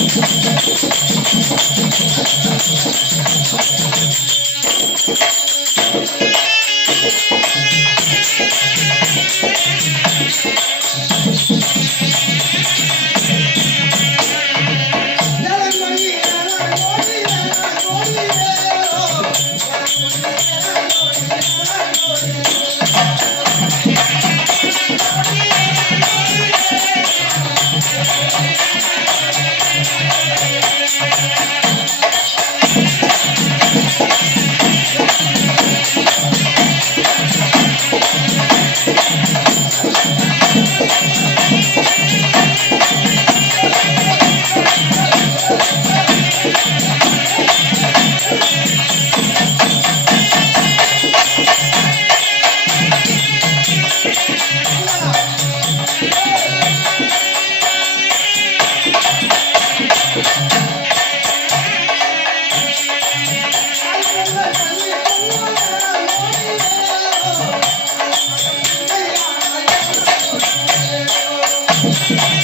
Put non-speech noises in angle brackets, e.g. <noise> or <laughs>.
Thank Gracias. <laughs> Thank you.